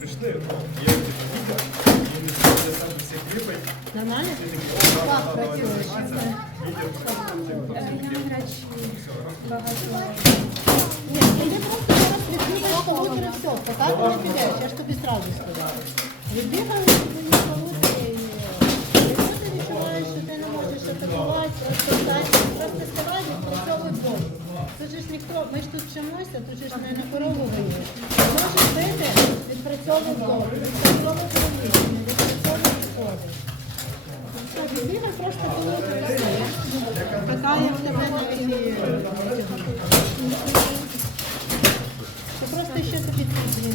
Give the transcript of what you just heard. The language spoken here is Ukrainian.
прийшли, ну, є лікар, і не для себе всі кліпить, Нормально? Так, працюєш. Ні, ти просто зараз відбігаєш полутора все. Поки ти не підеш, я ж тобі зразу сказала. Відбігаєш тобі полутора і якщо ти відчуваєш, що ти не можеш атакувати, встань, просто ставай відпрацьовуй боль. Тут же ж ніхто, ми ж тут вчимося, тут же ж не на корову гаєш. Боль, відпрацьовуй проміження, відпрацьовуй сходи. Все, відбігай просто і все. В Це просто ще тобі бій!